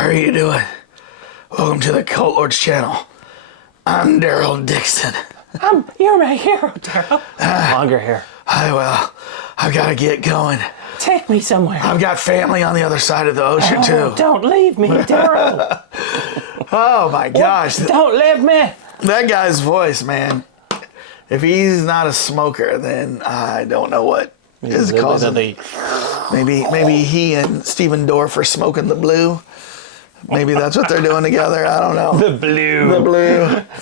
How are you doing? Welcome to the Cult Lords channel. I'm Daryl Dixon. You're my hero, Daryl. Longer hair. I've got to get going. Take me somewhere. I've got family on the other side of the ocean, too. Don't leave me, Daryl. Oh, my gosh. Don't leave me. That guy's voice, man. If he's not a smoker, then I don't know what is causing. Maybe he and Steven Dorff are smoking the blue. Maybe that's what they're doing together. I don't know. The blue.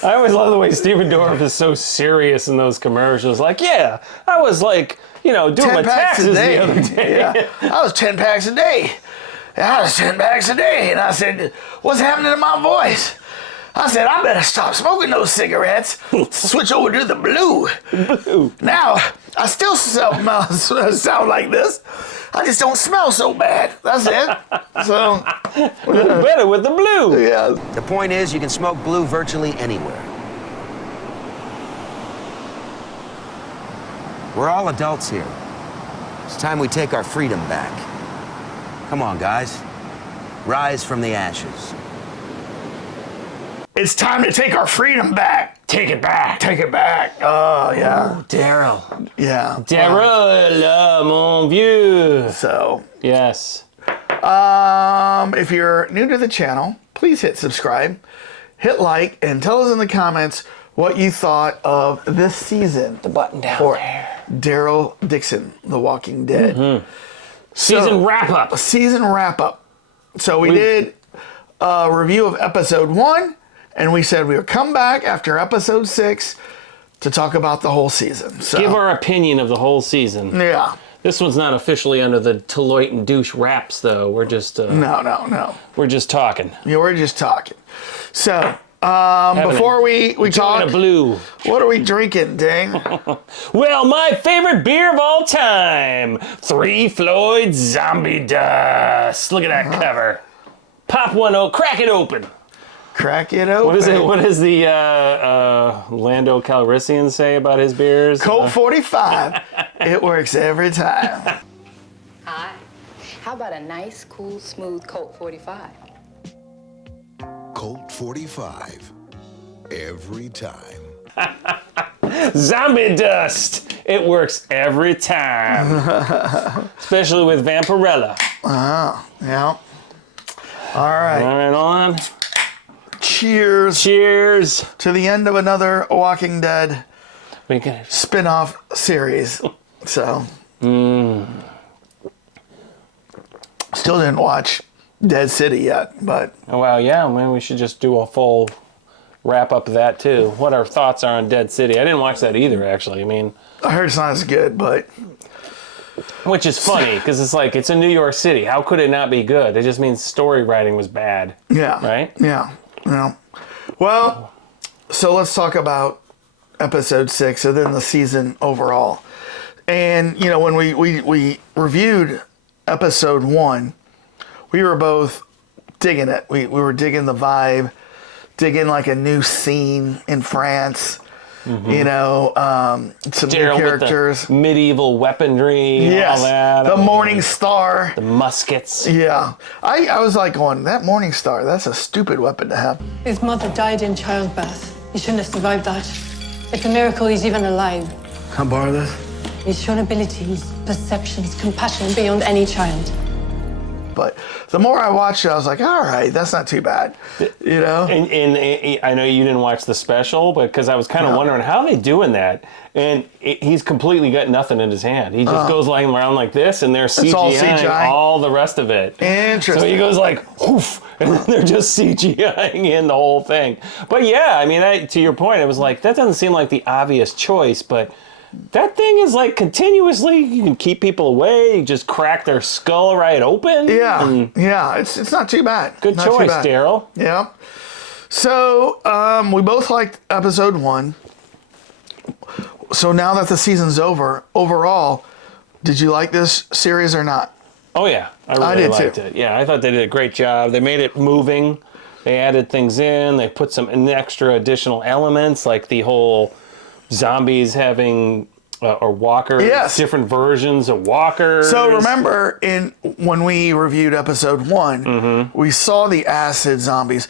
I always love the way Steven Dorff is so serious in those commercials. Like, yeah, I was like, doing my taxes the other day. Yeah. I was 10 packs a day. I was 10 packs a day. And I said, what's happening to my voice? I said, I better stop smoking those cigarettes. Switch over to the blue. Now, I still sound like this. I just don't smell so bad. That's it. So, better with the blue. Yeah. The point is, you can smoke blue virtually anywhere. We're all adults here. It's time we take our freedom back. Come on, guys. Rise from the ashes. It's time to take our freedom back. Take it back. Take it back. Oh, yeah. Oh, Daryl. Yeah. Daryl, mon vieux. So. Yes. If you're new to the channel, please hit subscribe, hit like, and tell us in the comments what you thought of this season. The button down for there. Daryl Dixon, The Walking Dead. Mm-hmm. Season wrap-up. Season wrap-up. So we did a review of episode 1, and we said we would come back after episode 6 to talk about the whole season. So, give our opinion of the whole season. Yeah. This one's not officially under the Deloitte and Douche wraps, though. We're just... No. We're just talking. Yeah, we're just talking. So, before we talk... a blue. What are we drinking, Ding? Well, my favorite beer of all time. 3 Floyd Zombie Dust. Look at that cover. Pop one, crack it open. Crack it open. What is it? What does the Lando Calrissian say about his beers? Colt 45. It works every time. Hi. How about a nice, cool, smooth Colt 45? Colt 45. Every time. Zombie Dust. It works every time. Especially with Vampirella. Yeah. All right. All right, on. Cheers. Cheers. To the end of another Walking Dead spin-off series. So. Still didn't watch Dead City yet, but. Oh, wow, yeah. Maybe we should just do a full wrap-up of that, too. What our thoughts are on Dead City. I didn't watch that either, actually. I heard it's not as good, but. Which is funny, because it's like, it's in New York City. How could it not be good? It just means story writing was bad. Yeah. Right? Yeah. Well, so let's talk about episode 6 and then the season overall. And, when we reviewed episode 1, we were both digging it. We were digging the vibe, digging like a new scene in France. Mm-hmm. Some Daryl new characters. With the medieval weaponry, yes, all that. The Morning Star. The muskets. Yeah. I was like going, that Morning Star, that's a stupid weapon to have. His mother died in childbirth. He shouldn't have survived that. It's a miracle he's even alive. Can I borrow this? He's shown abilities, perceptions, compassion beyond any child. But the more I watched it, I was like, all right, that's not too bad, And I know you didn't watch the special, but because I was kind of wondering how are they doing that, and he's completely got nothing in his hand. He just goes lying around like this, and they're CGI all the rest of it. Interesting. So he goes like, whoof, and then they're just CGIing in the whole thing. But yeah, to your point, it was like, that doesn't seem like the obvious choice, but that thing is like continuously, you can keep people away, you just crack their skull right open. Yeah, it's not too bad. Good choice, Daryl. Yeah. So, we both liked episode 1. So now that the season's over, overall, did you like this series or not? Oh yeah, I really liked it. Yeah, I thought they did a great job. They made it moving. They added things in. They put some extra additional elements, like the whole zombies having or walkers. Yes. Different versions of walkers. So remember, when we reviewed episode 1, we saw the acid zombies.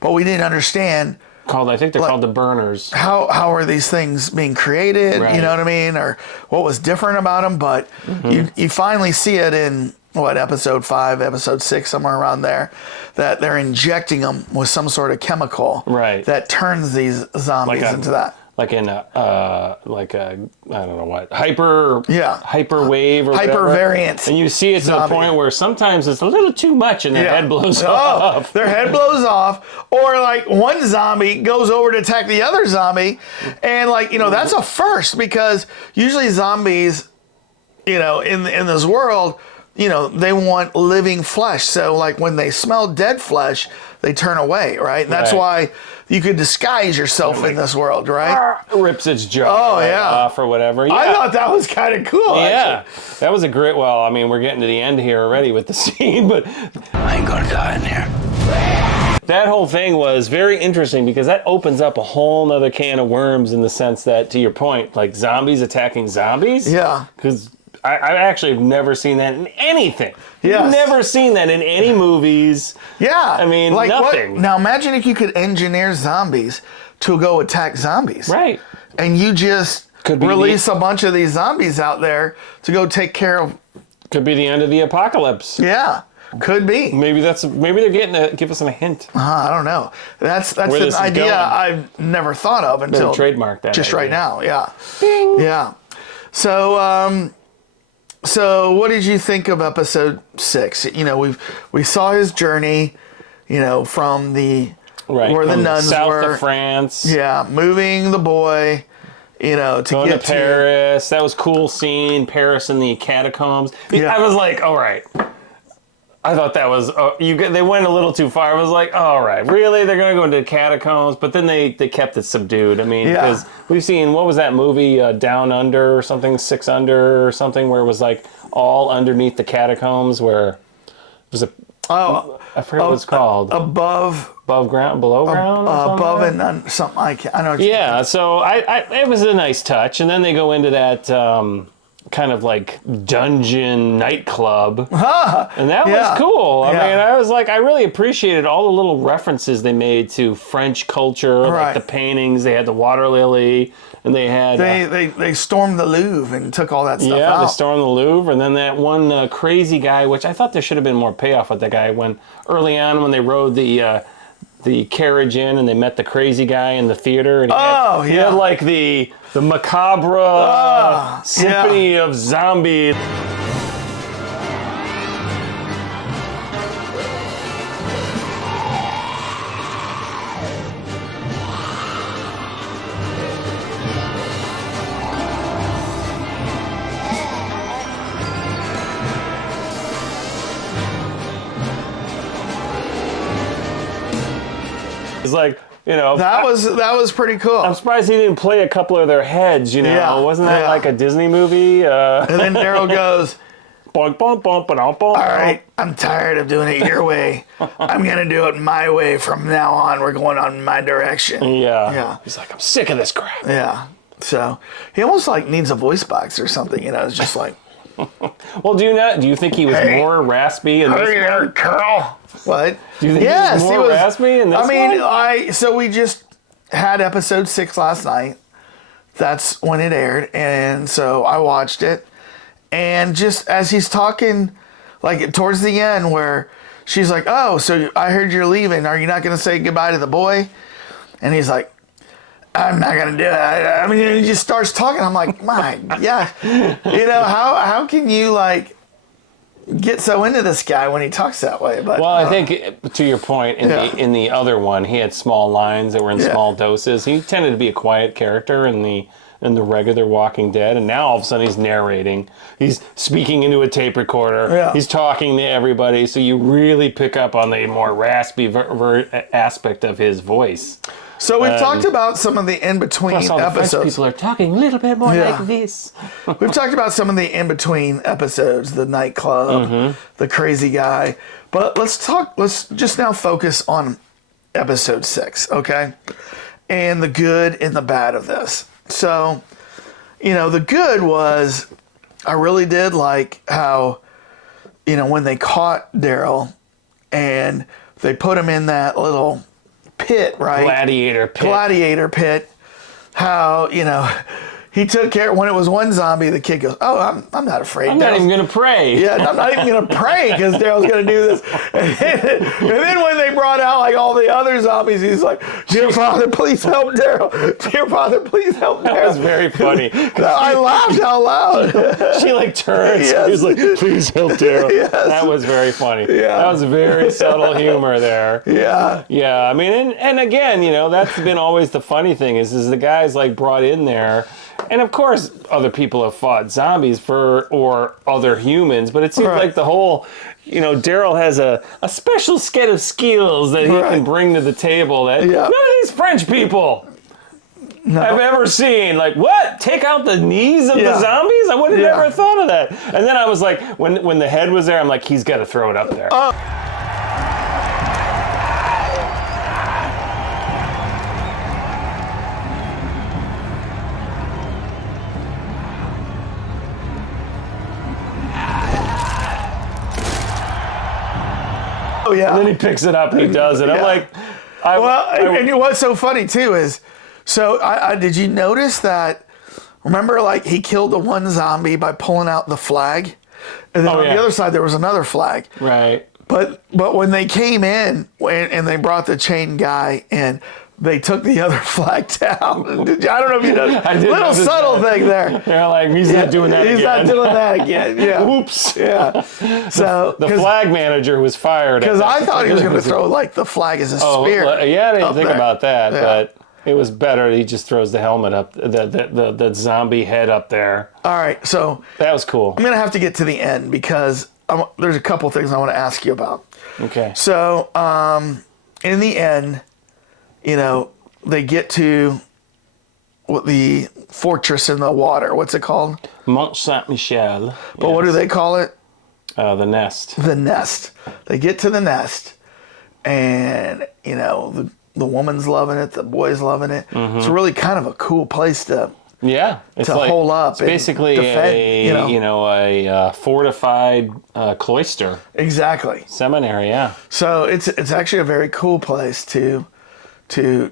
But we didn't understand I think they're called the burners. how are these things being created, Right. you know what I mean, or what was different about them. But you finally see it in episode 5, episode 6, somewhere around there, that they're injecting them with some sort of chemical that turns these zombies into that. Like in I don't know what, hyperwave or whatever. Hypervariant. And you see it to the zombie. point where sometimes it's a little too much and their head blows off. Their head blows off, or like one zombie goes over to attack the other zombie, and that's a first, because usually zombies, in this world, they want living flesh. So like when they smell dead flesh, they turn away, right? And that's why you could disguise yourself in this world, right? Rips its jaw off or whatever. Yeah. I thought that was kind of cool. Yeah, actually. that was a great. Well, I mean, we're getting to the end here already with the scene, but I ain't gonna die in here. that whole thing was very interesting because that opens up a whole nother can of worms in the sense that, to your point, like zombies attacking zombies. Yeah. Because I actually have never seen that in anything. Yes. Never seen that in any movies. Yeah. I mean, nothing. Now imagine if you could engineer zombies to go attack zombies. Right. And you just release a bunch of these zombies out there to go take care of. Could be the end of the apocalypse. Yeah. Could be. Maybe they're getting to give us a hint. I don't know. That's Where an this is idea going. I've never thought of until trademark that just idea. right now. Yeah. Bing. Yeah. So what did you think of episode 6? We saw his journey, from where the nuns south were. of France. Yeah, moving the boy, to Going get to Paris. That was cool scene. Paris in the catacombs. Yeah. I was like, all right. I thought that was they went a little too far. I was like, all right, really? They're going to go into the catacombs? But then they kept it subdued. I mean, because we've seen, what was that movie, Down Under or something, 6 Under or something, where it was like all underneath the catacombs, where it was I forget what it's called. Above ground, below ground, or something? Above and something. I know. What yeah, so it was a nice touch, and then they go into that kind of like dungeon nightclub, and that was cool. I mean, I was like, I really appreciated all the little references they made to French culture, like the paintings. They had the water lily, and they had they stormed the Louvre and took all that stuff out. Yeah, they stormed the Louvre, and then that one crazy guy, which I thought there should have been more payoff with that guy when early on when they rode the carriage in and they met the crazy guy in the theater, and he had like the macabre symphony of zombies. It's like, that was pretty cool. I'm surprised he didn't play a couple of their heads, Yeah, Wasn't that like a Disney movie? And then Daryl goes, bonk, bonk, bonk, bonk, bonk. all right, I'm tired of doing it your way. I'm going to do it my way from now on. We're going on my direction. Yeah. He's like, I'm sick of this crap. Yeah. So he almost like needs a voice box or something, It's just like. Well, do you think he was more raspy in this one? Carl. What? Do you think he was more raspy in this one? So we just had episode 6 last night. That's when it aired. And so I watched it. And just as he's talking, like towards the end where she's like, oh, so I heard you're leaving. Are you not going to say goodbye to the boy? And he's like, I'm not going to do it. I mean, he just starts talking. I'm like, my God. How can you like get so into this guy when he talks that way? But well, I think to your point, in the other one, he had small lines that were in small doses. He tended to be a quiet character in the regular Walking Dead, and now all of a sudden he's narrating. He's speaking into a tape recorder. Yeah. He's talking to everybody, so you really pick up on the more raspy aspect of his voice. So we've talked about some of the in-between Plus all the French episodes. people are talking a little bit more Yeah. like this. We've talked about some of the in-between episodes, the nightclub, the crazy guy. But let's just now focus on episode 6, okay? And the good and the bad of this. So, the good was, I really did like how, when they caught Daryl and they put him in that little pit, right? Gladiator pit. How, he took care, when it was one zombie, the kid goes, oh, I'm not afraid. I'm not even going to pray. Yeah, I'm not even going to pray because Daryl's going to do this. And then when they brought out like all the other zombies, he's like, dear Father, please help Daryl. Dear Father, please help Daryl. That was very funny. I laughed out loud. She like turns. Yes. He's like, please help Daryl. Yes. That was very funny. Yeah. That was very subtle humor there. Yeah. Yeah, I mean, and again, that's been always the funny thing is the guys like brought in there. And of course, other people have fought zombies or other humans, but it seems like the whole, Daryl has a special set of skills that he can bring to the table that none of these French people have ever seen. Like, what? Take out the knees of the zombies? I would have never thought of that. And then I was like, when the head was there, I'm like, he's got to throw it up there. Oh, yeah. And then he picks it up and he does it. I'm like, and what's so funny too is, so I did you notice that? Remember, like he killed the one zombie by pulling out the flag, and then on the other side there was another flag. Right. But when they came in and they brought the chain guy in, they took the other flag down. I don't know if you know. Little subtle thing there. They're like, he's not doing that again. He's not doing that again. Yeah. Oops. Yeah. So the flag manager was fired. Because I thought he was going to throw like the flag as a spear. Yeah, I didn't think there. about that, but it was better. He just throws the helmet up, the zombie head up there. All right, so that was cool. I'm going to have to get to the end because there's a couple things I want to ask you about. Okay. So in the end, they get to the fortress in the water. What's it called? Mont Saint Michel. But what do they call it? The nest. The nest. They get to the nest, and the woman's loving it, the boy's loving it. Mm-hmm. It's really kind of a cool place to it's to hole up. It's basically defend, a fortified cloister. Exactly. Seminary. Yeah. So it's actually a very cool place to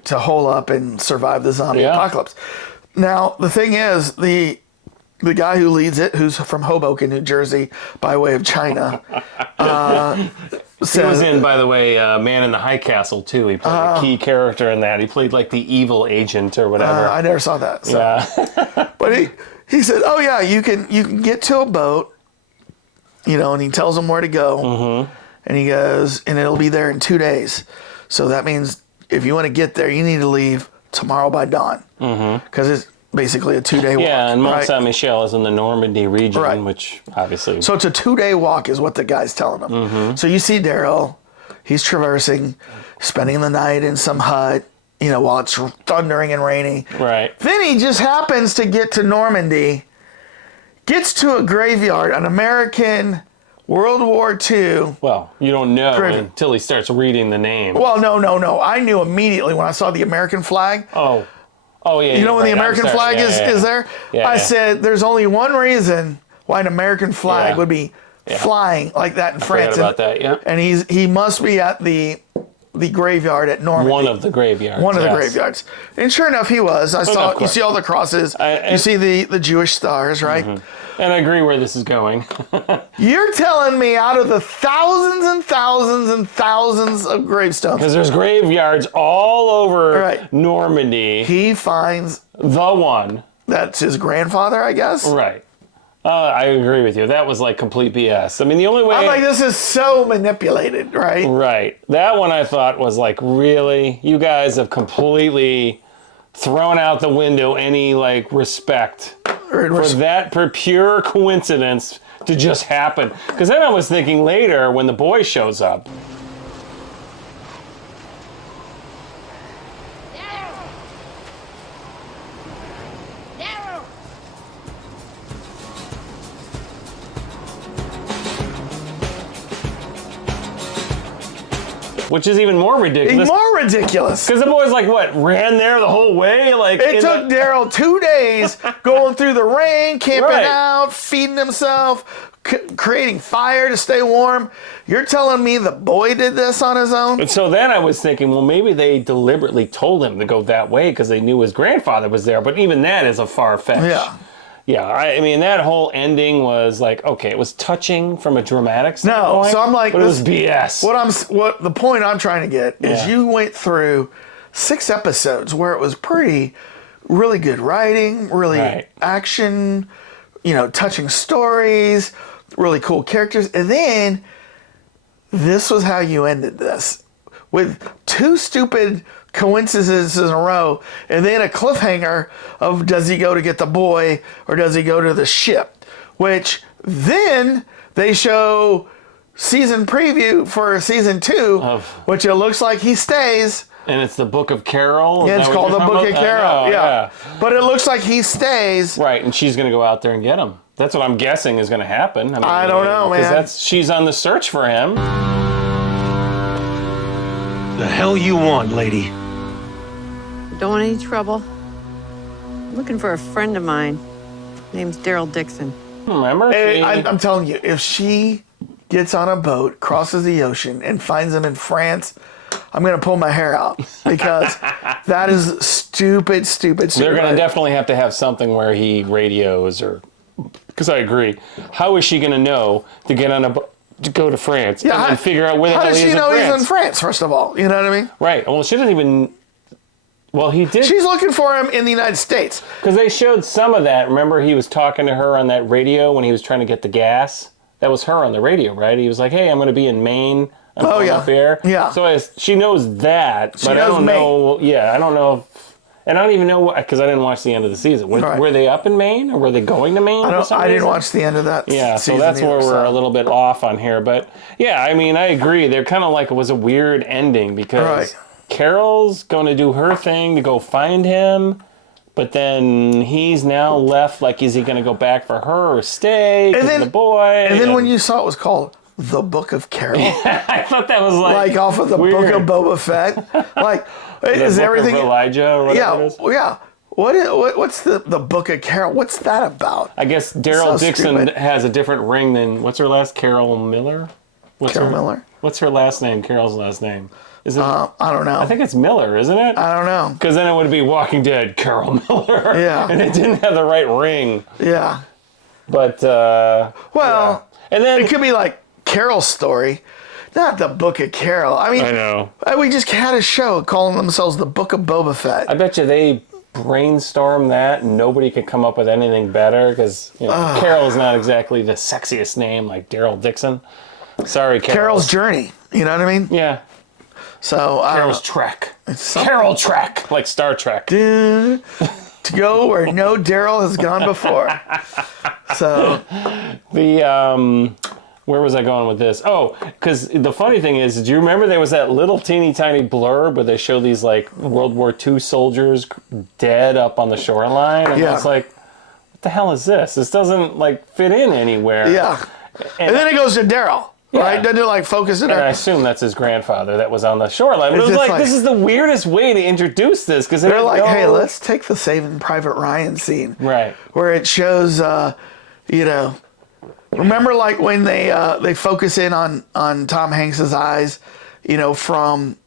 hole up and survive the zombie apocalypse. Now the thing is, the guy who leads it, who's from Hoboken, New Jersey, by way of China, he was in, by the way, Man in the High Castle too. He played a key character in that. He played like the evil agent or whatever. I never saw that. So. Yeah. But he said, "Oh yeah, you can get to a boat, and he tells them where to go, and he goes, and it'll be there in 2 days. So that means if you want to get there, you need to leave tomorrow by dawn, because it's basically a 2-day walk. Yeah, and Mont right? Saint Michel is in the Normandy region, Right. which obviously. So it's a 2-day walk, is what the guy's telling him. So you see Daryl, he's traversing, spending the night in some hut, while it's thundering and raining. Right. Then he just happens to get to Normandy, gets to a graveyard, an American World War II. Well, you don't know Graveyard. until he starts reading the name. Well, no. I knew immediately when I saw the American flag. Oh, yeah. You know when the American flag is there? Yeah, I said, there's only one reason why an American flag would be flying like that in France. Forgot about that, yeah. And he must be at the graveyard at Normandy. One of the graveyards. One of the yes. graveyards. And sure enough, he was. I saw. You see all the crosses. You see the Jewish stars, right? And I agree where this is going. You're telling me out of the thousands and thousands and thousands of gravestones, Because there's graveyards all over Right. Normandy. he finds The one. that's his grandfather, I guess. Right. I agree with you. That was like complete BS. I mean, the only way... I'm like, this is so manipulated, right? Right. That one I thought was like, really? You guys have completely thrown out the window any like respect for that pure coincidence to just happen. Because then I was thinking later when the boy shows up. Daryl, which is even more ridiculous. More ridiculous. Because the boy's like, what, ran there the whole way? Like It took Daryl 2 days going through the rain, camping Right. out, feeding himself, creating fire to stay warm. You're telling me the boy did this on his own? And so then I was thinking, well, maybe they deliberately told him to go that way because they knew his grandfather was there. But even that is a far fetch. Yeah. Yeah, I mean, that whole ending was like, okay, it was touching from a dramatic standpoint. so I'm like, but it was BS. What the point I'm trying to get is Yeah. you went through 6 episodes where it was really good writing, really Right. action, touching stories, really cool characters, and then this was how you ended this with 2 stupid coincidences in a row, and then a cliffhanger of does he go to get the boy or does he go to the ship, which then they show season preview for season 2, which it looks like he stays. And it's the Book of Carol? Yeah, it's called the Book of Carol. Yeah. But it looks like he stays. Right, and she's going to go out there and get him. That's what I'm guessing is going to happen. I don't know, man. Because she's on the search for him. The hell you want, lady? Don't want any trouble. I'm looking for a friend of mine. Name's Daryl Dixon. Remember? I'm telling you, if she gets on a boat, crosses the ocean, and finds him in France, I'm going to pull my hair out because that is stupid. They're going to definitely have to have something where he radios or... Because I agree. How is she going to know to get on a boat to go to France and figure out where the hell he is in France? How does she know he's in France, first of all? You know what I mean? Right. Well, she doesn't even... Well, he did... She's looking for him in the United States. Because they showed some of that. Remember, he was talking to her on that radio when he was trying to get the gas? That was her on the radio, right? He was like, hey, I'm going to be in Maine. I'm going up there. Yeah. So she knows that, but I don't know. Yeah, I don't know. And I don't even know, because I didn't watch the end of the season. Were they up in Maine, or were they going to Maine? I didn't watch the end of that Yeah, season so that's where either, we're a little bit off on here. But yeah, I mean, I agree. They're kind of like it was a weird ending because Carol's going to do her thing to go find him, but then he's now left. Like, is he going to go back for her or stay? And then the boy. And then when you saw it was called The Book of Carol, I thought that was like off of the weird. Book of Boba Fett. Like, is Book everything of Elijah or whatever it is? Yeah. What's the Book of Carol? What's that about? I guess Daryl Dixon stupid. has a different ring than what's her last? Carol Miller. Miller. What's her last name? Carol's last name. Is it? I don't know. I think it's Miller, isn't it? I don't know. Because then it would be Walking Dead, Carol Miller. Yeah. And it didn't have the right ring. Yeah. But and then it could be like Carol's story, not the Book of Carol. I mean, I know. We just had a show calling themselves the Book of Boba Fett. I bet you they brainstorm that and nobody could come up with anything better because Carol is not exactly the sexiest name like Daryl Dixon. Sorry, Carol's Journey. You know what I mean? Yeah. So Carol's Trek. Carol Trek, like Star Trek. To go where no Daryl has gone before. So where was I going with this? Oh, because the funny thing is, do you remember there was that little teeny tiny blurb where they show these like World War II soldiers dead up on the shoreline? And it's like, what the hell is this? This doesn't like fit in anywhere. Yeah. And then it goes to Daryl. Right? Doesn't it like focus it And I on? assume that's his grandfather that was on the shoreline. But it was like, this is the weirdest way to introduce this because they're like, hey, let's take the Saving Private Ryan scene, right, where it shows, remember like when they focus in on Tom Hanks's eyes, from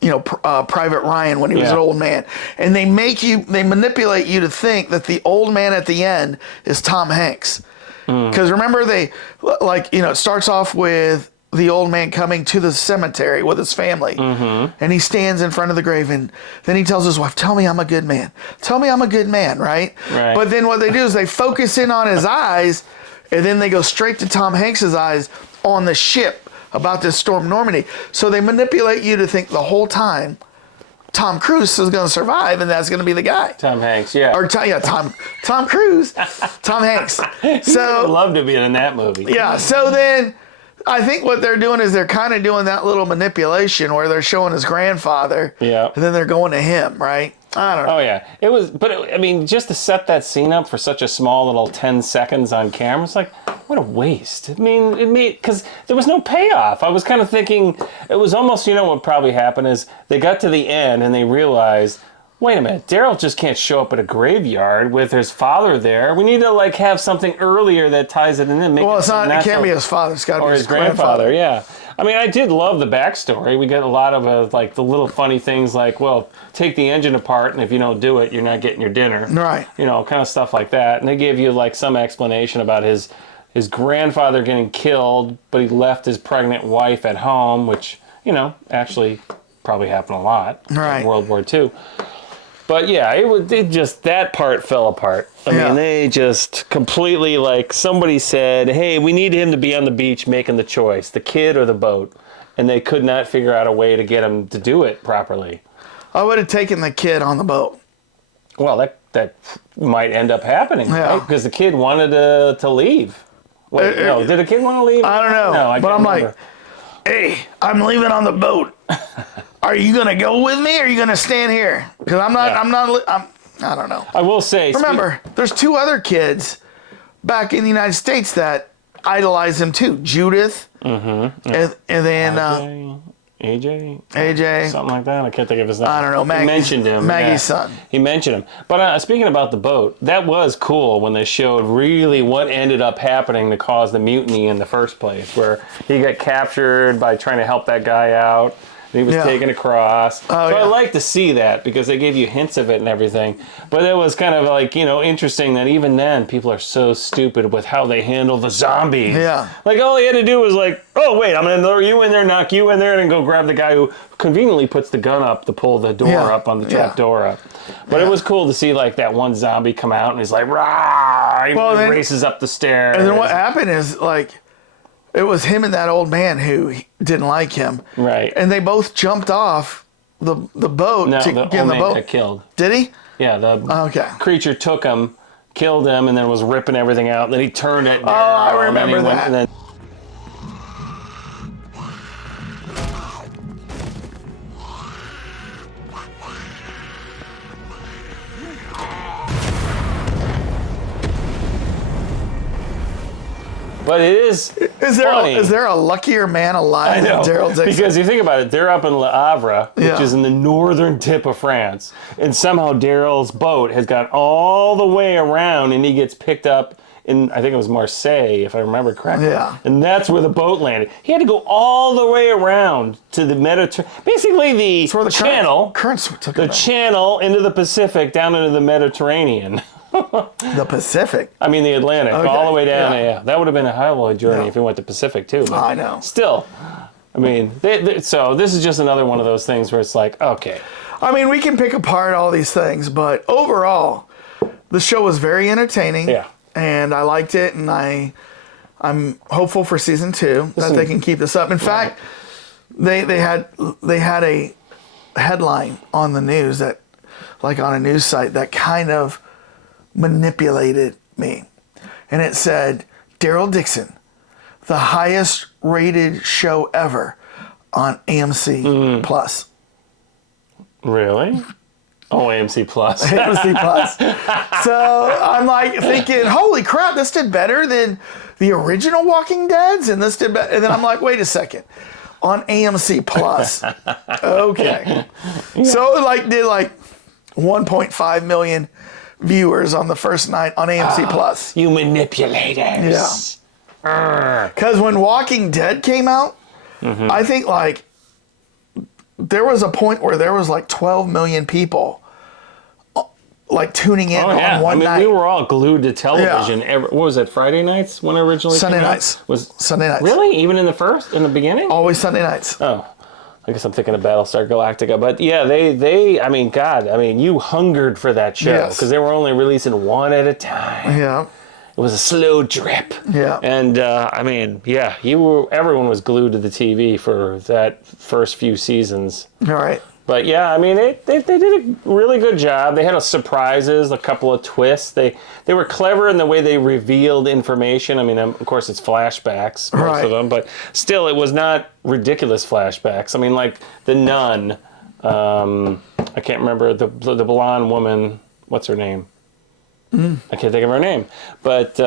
Private Ryan when he was an old man, and they manipulate you to think that the old man at the end is Tom Hanks. Because remember, it starts off with the old man coming to the cemetery with his family. And he stands in front of the grave, and then he tells his wife, tell me I'm a good man. Tell me I'm a good man, right? But then what they do is they focus in on his eyes, and then they go straight to Tom Hanks's eyes on the ship about this storm Normandy. So they manipulate you to think the whole time Tom Cruise is going to survive, and that's going to be the guy. Tom Hanks, yeah. Or Tom Cruise, Tom Hanks. So I'd love to be in that movie. Yeah. So then, I think what they're doing is they're kind of doing that little manipulation where they're showing his grandfather. Yeah. And then they're going to him, right? I don't know. Oh yeah, it was. But I mean, just to set that scene up for such a small little 10 seconds on camera, it's like, what a waste. I mean, because there was no payoff. I was kind of thinking, it was almost, what probably happened is they got to the end and they realized, wait a minute, Daryl just can't show up at a graveyard with his father there. We need to have something earlier that ties it in. And well, it's not. It can't be his father. It's got to be his grandfather. Yeah. I mean, I did love the backstory. We got a lot of the little funny things well, take the engine apart, and if you don't do it, you're not getting your dinner. Right. Kind of stuff like that. And they gave you some explanation about his grandfather getting killed, but he left his pregnant wife at home, which, actually probably happened a lot right. in World War II. But yeah, that part fell apart. I mean, they just completely, somebody said, hey, we need him to be on the beach making the choice, the kid or the boat. And they could not figure out a way to get him to do it properly. I would have taken the kid on the boat. Well, that might end up happening, right? Because the kid wanted to leave. Wait, no, did the kid want to leave? I don't know. No, I but I'm remember. Hey, I'm leaving on the boat. Are you going to go with me or are you going to stand here? Because I don't know. I will say. Remember, there's 2 other kids back in the United States that idolize him too. Judith. Mm-hmm. Yeah. And then AJ. Something like that. I can't think of his name. I don't know. He mentioned him. Maggie's son. He mentioned him. But speaking about the boat, that was cool when they showed really what ended up happening to cause the mutiny in the first place, where he got captured by trying to help that guy out. He was taken across. I like to see that because they gave you hints of it and everything. But it was kind of interesting that even then people are so stupid with how they handle the zombies. Yeah. All he had to do was oh, wait, I'm going to throw you in there, knock you in there, and go grab the guy who conveniently puts the gun up to pull the door up on the trap door up. But it was cool to see that one zombie come out and he's rah! He races up the stairs. And then what happened is it was him and that old man who didn't like him. Right. And they both jumped off the boat to get in the boat. Got killed. Did he? Yeah, the creature took him, killed him, and then was ripping everything out. Then he turned it. Oh, I remember that. But it is funny. Is there a luckier man alive than Daryl Dixon? Because you think about it, they're up in Le Havre, which is in the northern tip of France, and somehow Daryl's boat has got all the way around, and he gets picked up in, I think it was Marseille, if I remember correctly. Yeah. And that's where the boat landed. He had to go all the way around to the Mediterranean, basically the channel, the channel into the Pacific, down into the Mediterranean. The Pacific? I mean the Atlantic, all the way down. Yeah. That would have been a hell of a journey if we went to Pacific too. I know. Still, I mean, so this is just another one of those things where it's okay. I mean, we can pick apart all these things, but overall, the show was very entertaining. Yeah. And I liked it, and I'm hopeful for season 2 that they can keep this up. In fact, they had a headline on the news that, on a news site, that kind of manipulated me. And it said, Daryl Dixon, the highest rated show ever on AMC Plus. Really? Oh, AMC Plus. AMC Plus. So I'm thinking, holy crap, this did better than the original Walking Deads, and this did better. And then I'm wait a second. On AMC Plus. Okay. So it did 1.5 million viewers on the first night on AMC Plus. You manipulators. Yeah. Because when Walking Dead came out, I think there was a point where there was 12 million people tuning in on one night. We were all glued to television. What was it, Friday nights when it originally Sunday came out? nights. Was Sunday nights. Really? Even in the beginning? Always Sunday nights. Oh. I guess I'm thinking of Battlestar Galactica. But yeah, you hungered for that show because they were only releasing one at a time. Yeah. It was a slow drip. Yeah. And everyone was glued to the TV for that first few seasons. All right. But yeah, they did a really good job. They had surprises, a couple of twists. They were clever in the way they revealed information. Of course, it's flashbacks, most of them, but still, it was not ridiculous flashbacks. The nun, I can't remember, the blonde woman, what's her name? I can't think of her name. But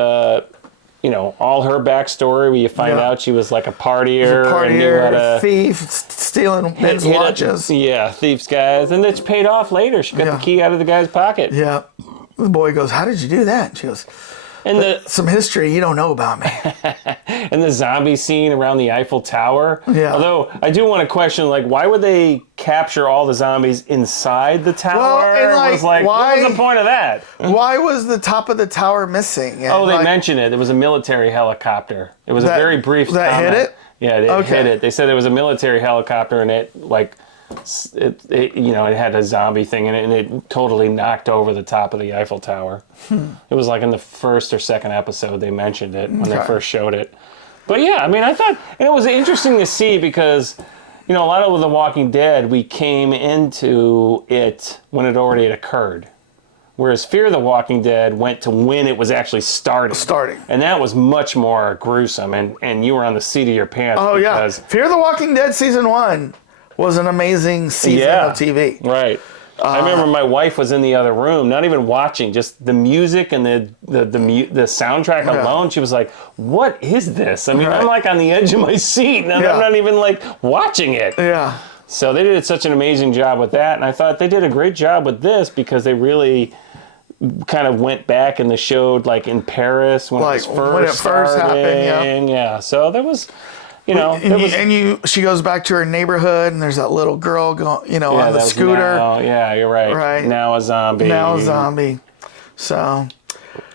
all her backstory, where you find out she was like a partier, and knew how to thief, stealing men's watches. Yeah, thieves, guys. And it's paid off later. She got the key out of the guy's pocket. Yeah. The boy goes, "How did you do that?" And she goes, And some history you don't know about me. And the zombie scene around the Eiffel Tower. Yeah. Although I do want to question, like, why would they capture all the zombies inside the tower? Well, and why, what was the point of that? Why was the top of the tower missing? And They mentioned it. It was a military helicopter. It was a very brief That comment. hit it? Yeah, it hit it. They said it was a military helicopter, and it had a zombie thing in it, and it totally knocked over the top of the Eiffel Tower. It was like in the first or second episode they mentioned it when they first showed it. But yeah, I mean, I thought, and it was interesting to see because, a lot of The Walking Dead, we came into it when it already had occurred. Whereas Fear the Walking Dead went to when it was actually starting. And that was much more gruesome, and you were on the seat of your pants. Oh, yeah. Fear the Walking Dead Season 1 was an amazing season of TV. Right. I remember my wife was in the other room, not even watching, just the music and the soundtrack alone. She was like, "What is this?" I mean, I'm like on the edge of my seat, and I'm not even like watching it. Yeah. So they did such an amazing job with that, and I thought they did a great job with this because they really kind of went back and they showed, like, in Paris when it first happened. Yeah. So there was. She goes back to her neighborhood, and there's that little girl going, on the scooter. You're right. Right. Now a zombie. So,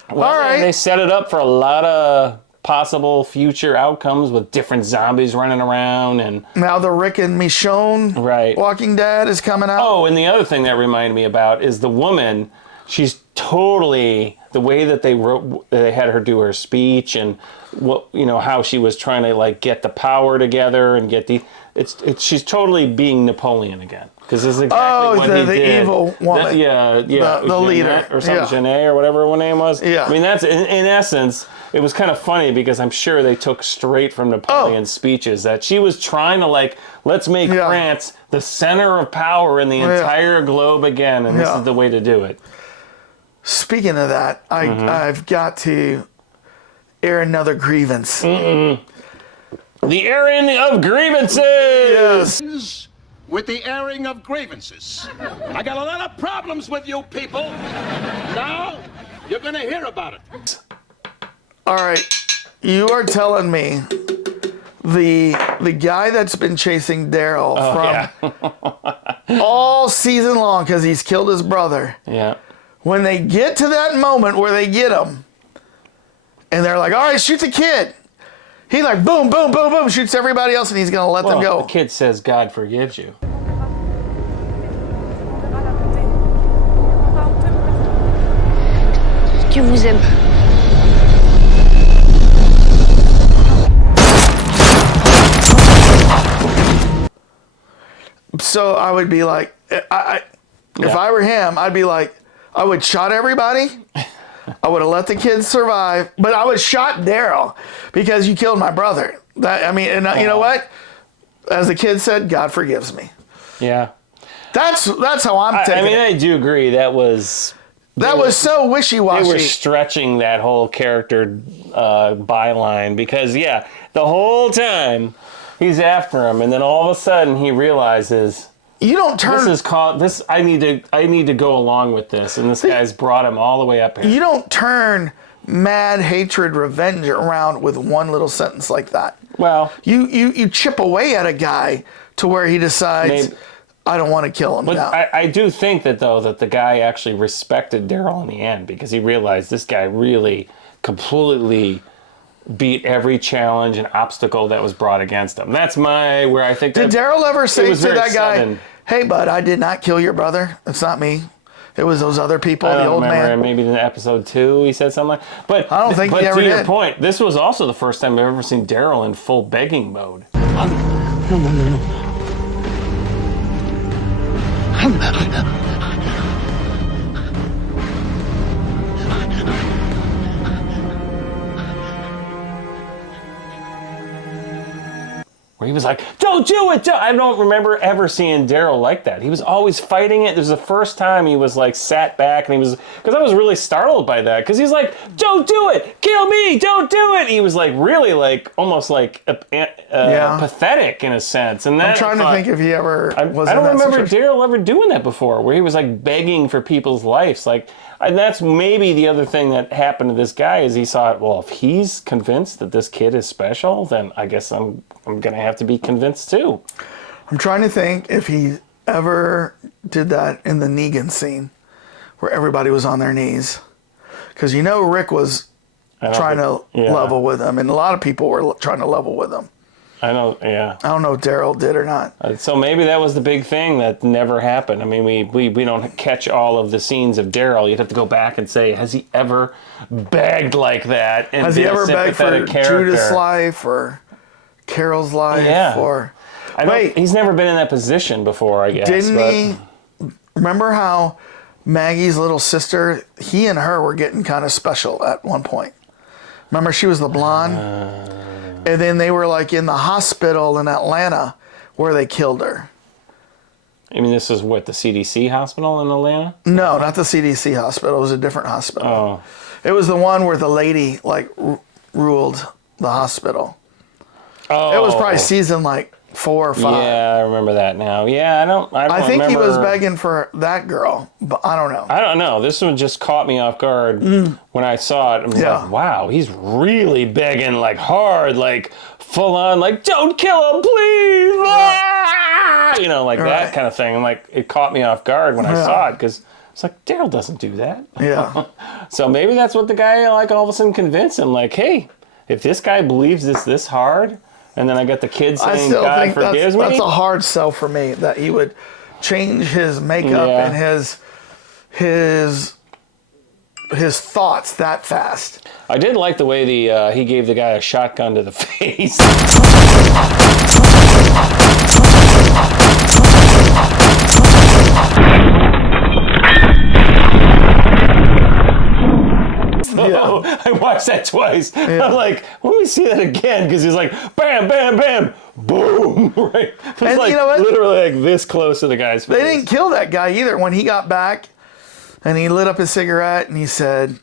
all right. They set it up for a lot of possible future outcomes with different zombies running around, and now the Rick and Michonne Walking Dead is coming out. Oh, and the other thing that reminded me about is the woman. She's totally the way that they had her do her speech and how she was trying to like get the power together and get she's totally being Napoleon again because this is exactly what he did. The evil woman. The leader or something, Genet or whatever her name was. Yeah, I mean that's in essence. It was kind of funny because I'm sure they took straight from Napoleon's speeches that she was trying to let's make France the center of power in the entire globe again, and this is the way to do it. Speaking of that, I've got to air another grievance. The airing of grievances! Yes. With the airing of grievances. I got a lot of problems with you people. Now, you're going to hear about it. All right. You are telling me the guy that's been chasing Daryl from all season long because he's killed his brother. Yeah. When they get to that moment where they get him, and they're like, all right, shoot the kid. He like, boom, boom, boom, boom, shoots everybody else, and he's going to let them go. The kid says God forgives you. Dieu vous aime. So I would be like, if I were him, I'd be like, I would shot everybody. I would have let the kids survive, but I would shot Daryl because you killed my brother. You know what? As the kid said, God forgives me. Yeah. That's how I'm taking it. I do agree. That was so wishy-washy. They were stretching that whole character byline because, the whole time he's after him, and then all of a sudden he realizes you don't turn. I need to go along with this, and this guy's brought him all the way up here. You don't turn mad hatred, revenge around with one little sentence like that. Well, you chip away at a guy to where he decides, I don't want to kill him. But now. I do think that the guy actually respected Daryl in the end because he realized this guy really completely beat every challenge and obstacle that was brought against him. That's where I think. Did Daryl ever say to that guy, "Hey, bud, I did not kill your brother. It's not me. It was those other people." The old man. Maybe in episode 2 he said something. But I don't think he ever did. To your point, this was also the first time I've ever seen Daryl in full begging mode. No. where he was like, don't do it. I don't remember ever seeing Daryl like that. He was always fighting it. This was the first time he was like sat back, and he was, because I was really startled by that, because he's like, don't do it, kill me, don't do it. He was like really like almost like pathetic in a sense. And that, I'm trying to think if he ever was. I don't remember Daryl ever doing that before, where he was like begging for people's lives. Like, and that's maybe the other thing that happened to this guy is he thought, well, if he's convinced that this kid is special, then I guess I'm gonna have to be convinced too. I'm trying to think if he ever did that in the Negan scene, where everybody was on their knees, because Rick was trying to level with him, and a lot of people were trying to level with him. I know, yeah. I don't know if Daryl did or not. So maybe that was the big thing that never happened. I mean, we don't catch all of the scenes of Daryl. You'd have to go back and say, has he ever begged like that? And has he ever begged for character? Judith's life or Carol's life? Yeah. Or he's never been in that position before, I guess. Didn't he? Remember how Maggie's little sister, he and her were getting kind of special at one point. Remember, she was the blonde? And then they were like in the hospital in Atlanta where they killed her. I mean, this is what, the CDC hospital in Atlanta? No, not the CDC hospital. It was a different hospital. Oh. It was the one where the lady like ruled the hospital. Oh. It was probably season like 4 or 5. Yeah, I remember that now. Yeah, I think remember. he was begging for that girl, but I don't know. I don't know. This one just caught me off guard when I saw it. I was like, wow, he's really begging like hard, like full on, like, don't kill him, please. Ah! Like that kind of thing. And like, it caught me off guard when I saw it, because it's like, Daryl doesn't do that. Yeah. So maybe that's what the guy like all of a sudden convinced him. Like, hey, if this guy believes this hard, and then I got the kids saying, God forgives me. That's a hard sell for me, that he would change his makeup and his thoughts that fast. I did like the way he gave the guy a shotgun to the face. So I watched that twice. I'm like, let me see that again, because he's like, bam, bam, bam, boom, right? It was like literally like this close to the guy's face. They didn't kill that guy either. When he got back and he lit up his cigarette and he said,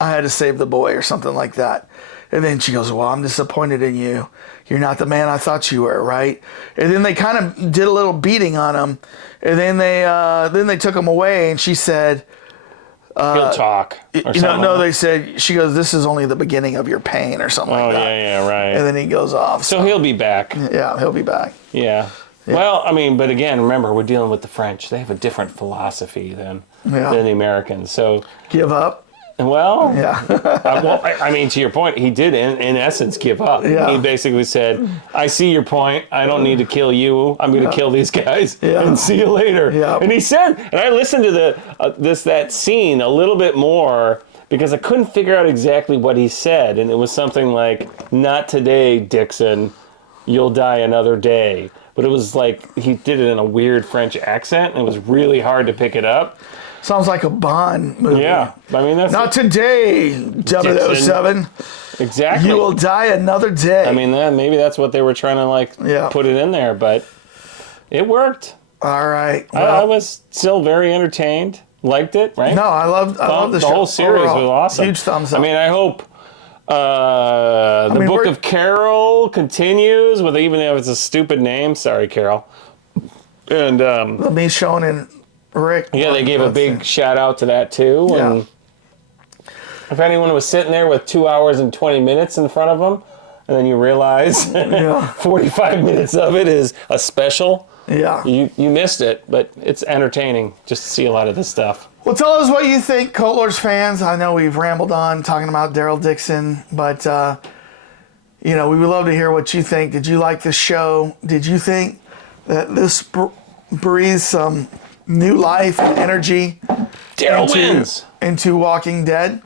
I had to save the boy or something like that. And then she goes, well, I'm disappointed in you. You're not the man I thought you were, right? And then they kind of did a little beating on him. And then they took him away, and she said, he'll talk. No, they said, she goes, this is only the beginning of your pain or something like that. Yeah, right. And then he goes off. So he'll be back. Yeah, he'll be back. Yeah. Well, I mean, but again, remember, we're dealing with the French. They have a different philosophy than the Americans. So give up. Well, yeah. I mean, to your point, he did in essence give up. Yeah. He basically said, I see your point. I don't need to kill you. I'm going to kill these guys and see you later. Yeah. And he said, and I listened to that scene a little bit more, because I couldn't figure out exactly what he said. And it was something like, not today, Dixon. You'll die another day. But it was like, he did it in a weird French accent, and it was really hard to pick it up. Sounds like a Bond movie. Yeah, I mean, that's... Not today, 007. Exactly. You will die another day. I mean, maybe that's what they were trying to, put it in there, but it worked. All right. Well, I was still very entertained. Liked it, right? No, I love the show. The whole series overall. was awesome. Huge thumbs up. I mean, I hope the Book of Carol continues, with even if it's a stupid name. Sorry, Carol. And me, Sean, and Rick. Yeah, they gave a big shout out to that too. Yeah. And if anyone was sitting there with 2 hours and 20 minutes in front of them, and then you realize 45 minutes of it is a special, you missed it. But it's entertaining just to see a lot of this stuff. Well, tell us what you think, Cult Lords fans. I know we've rambled on talking about Daryl Dixon, but we would love to hear what you think. Did you like the show? Did you think that this breathes some new life and energy into Walking Dead?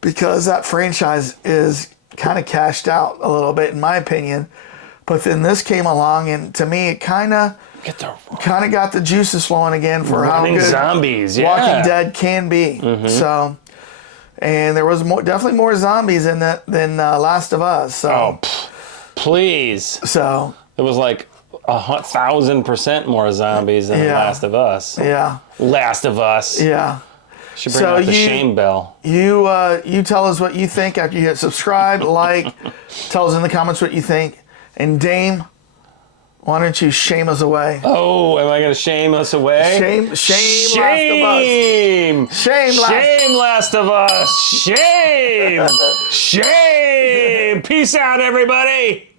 Because that franchise is kind of cashed out a little bit, in my opinion. But then this came along, and to me, it kind of got the juices flowing again for how good zombies, Walking Dead can be. Mm-hmm. So, and there was definitely more zombies in that than Last of Us. So. Please. So It was like 1,000% more zombies than Yeah. Last of Us. yeah, Last of Us. yeah. Should bring So out the you- shame bell. You tell us what you think after you hit subscribe, like, tell us in the comments what you think. And Dame, why don't you shame us away? Oh, am I going to shame us away? Shame Last of Us. Shame. Shame. Peace out, everybody.